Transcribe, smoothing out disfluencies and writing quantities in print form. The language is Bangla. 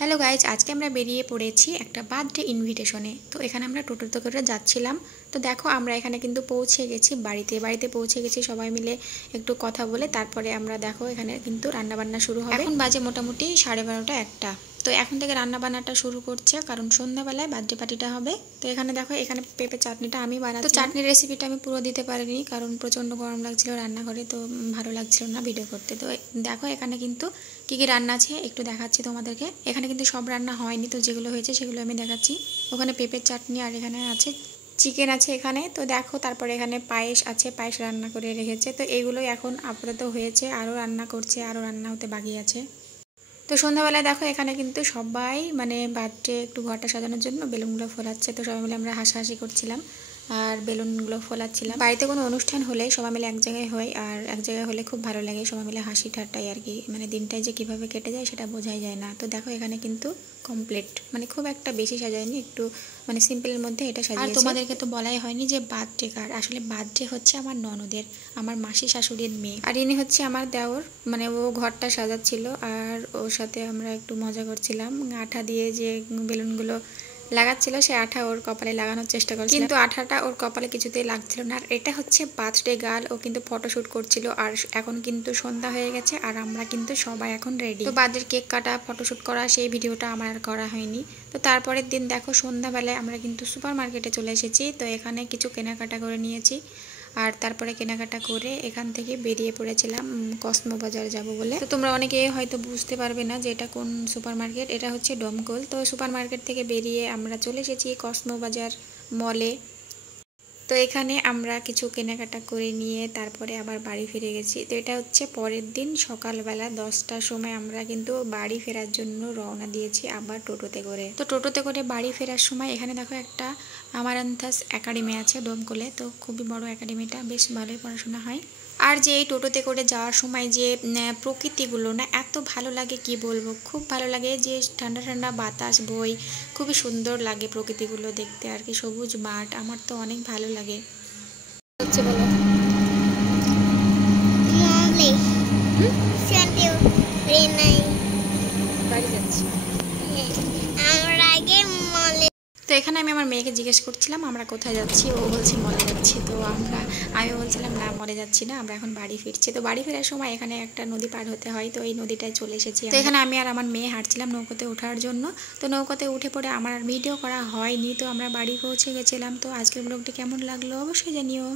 হ্যালো গাইজ, আজকে আমরা বেরিয়ে পড়েছি একটা বার্থডে ইনভিটেশনে। তো এখানে আমরা টোটোতে করে যাচ্ছিলাম। তো দেখো আমরা এখানে কিন্তু পৌঁছে গেছি, বাড়িতে পৌঁছে গেছি সবাই মিলে একটু কথা বলে। তারপরে আমরা দেখো এখানে কিন্তু রান্নাবান্না শুরু হবে। এখন বাজে মোটামুটি 12:30 একটা। তো এখন থেকে রান্নাবান্নাটা শুরু করছে, কারণ সন্ধ্যাবেলায় বার্থডে পার্টিটা হবে। তো এখানে দেখো, এখানে পেঁপে চাটনিটা আমি বানাচ্ছি। তো চাটনির রেসিপিটা আমি পুরো দিতে পারিনি, কারণ প্রচণ্ড গরম লাগছিল রান্নাঘরে, তো ভালো লাগছিল না ভিডিও করতে। তো দেখো এখানে কিন্তু কী কী রান্না আছে একটু দেখাচ্ছি তোমাদেরকে। এখানে কিন্তু সব রান্না হয়নি, তো যেগুলো হয়েছে সেগুলো আমি দেখাচ্ছি। ওখানে পেঁপের চাটনি, আর এখানে আছে চিকেন আছে এখানে। তো দেখো তারপরে এখানে পায়েস আছে, পায়েস রান্না করে রেখেছে। তো এইগুলোই এখন আপাতত হয়েছে, আরও রান্না করছে, আরও রান্না হতে বাকি আছে। তো সন্ধ্যাবেলায় দেখো এখানে কিন্তু সবাই বার্থডে একটু ঘরটা সাজানোর জন্য বেলুনগুলো ফোলাচ্ছে। তো সবাই মিলে আমরা হাসাহাসি করছিলাম আর বেলুনগুলো ফোলাচ্ছিলাম। বাড়িতে কোনো অনুষ্ঠান হলে সবাই মিলে এক জায়গায় হয়, আর এক জায়গায় হলে খুব ভালো লাগে, সবাই মিলে হাসি ঠাট্টাই আর কি। দিনটাই যে কীভাবে কেটে যায় সেটা বোঝাই যায় না। তো দেখো এখানে কিন্তু কমপ্লিট, খুব একটা বেশি সাজায়নি, একটু সিম্পলের মধ্যে এটা সাজিয়েছে। আর তোমাদেরকে তো বলাই হয়নি যে বার্থডে কার। আসলে বার্থডে হচ্ছে আমার ননদের, আমার মাসি শাশুড়ির মেয়ে, আর ইনি হচ্ছে আমার দেওর। ও ঘরটা সাজাচ্ছিল আর ওর সাথে আমরা একটু মজা করছিলাম। আঠা দিয়ে যে বেলুনগুলো লাগাচ্ছিল, সে আঠা ওর কপালে লাগানোর চেষ্টা করছিল, কিন্তু আঠাটা ওর কপালে কিছুতেই লাগছিল না। আর এটা হচ্ছে বার্থডে গার্ল, ও কিন্তু ফটোশুট করছিল। আর এখন কিন্তু সন্ধ্যা হয়ে গেছে, আর আমরা কিন্তু সবাই এখন রেডি। তো বার্থডে কেক কাটা, ফটোশুট করা, সেই ভিডিওটা আমার আর করা হয়নি। তো তারপরের দিন দেখো সন্ধ্যাবেলায় আমরা কিন্তু সুপার মার্কেটে চলে এসেছি। তো এখানে কিছু কেনাকাটা করে নিয়েছি, আর তারপরে কেনাকাটা করে এখান থেকে বেরিয়ে পড়েছিলাম কসমো বাজার যাব বলে। তো তোমরা অনেকে হয়তো বুঝতে পারবে না যে এটা কোন সুপার মার্কেট, এটা হচ্ছে ডোমকল। তো সুপার মার্কেট থেকে বেরিয়ে আমরা চলে এসেছি কসমো বাজার মলে। তো এখানে আমরা কিছু কেনাকাটা করে নিয়ে তারপরে আবার বাড়ি ফিরে গেছি। তো এটা হচ্ছে পরের দিন সকালবেলা 10টার সময় আমরা কিন্তু বাড়ি ফেরার জন্য রওনা দিয়েছি আবার টোটোতে করে। তো টোটোতে করে বাড়ি ফেরার সময় এখানে দেখো একটা আমারান্থাস একাডেমি আছে ডোমকলে। তো খুবই বড় একাডেমিটা, বেশ ভালোই পড়াশোনা হয়। আর যে এই টোটোতে করে যাওয়ার সময় যে প্রকৃতিগুলো এত ভালো লাগে কি বলবো, খুব ভালো লাগে। যে ঠান্ডা ঠান্ডা বাতাস বই, খুবই সুন্দর লাগে প্রকৃতিগুলো দেখতে আর কি। সবুজ মাঠ, আমার তো অনেক ভালো লাগে। হচ্ছে বলো বাড়ি যাচ্ছি। তো এখানে আমি আমার মেয়েকে জিজ্ঞেস করছিলাম আমরা কোথায় যাচ্ছি, ও বলছে মলে যাচ্ছি। তো আমি বলছিলাম না, মলে যাচ্ছি না, আমরা এখন বাড়ি ফিরছি। তো বাড়ি ফেরার সময় এখানে একটা নদী পার হতে হয়, তো এই নদীটায় চলে এসেছি। তো এখানে আমি আর আমার মেয়ে হাঁটছিলাম নৌকোতে ওঠার জন্য। তো নৌকোতে উঠে পড়ে আমার আর ভিডিও করা হয়নি। তো আমরা বাড়ি পৌঁছে গেছিলাম। তো আজকের ব্লগটি কেমন লাগলো অবশ্যই জানিও।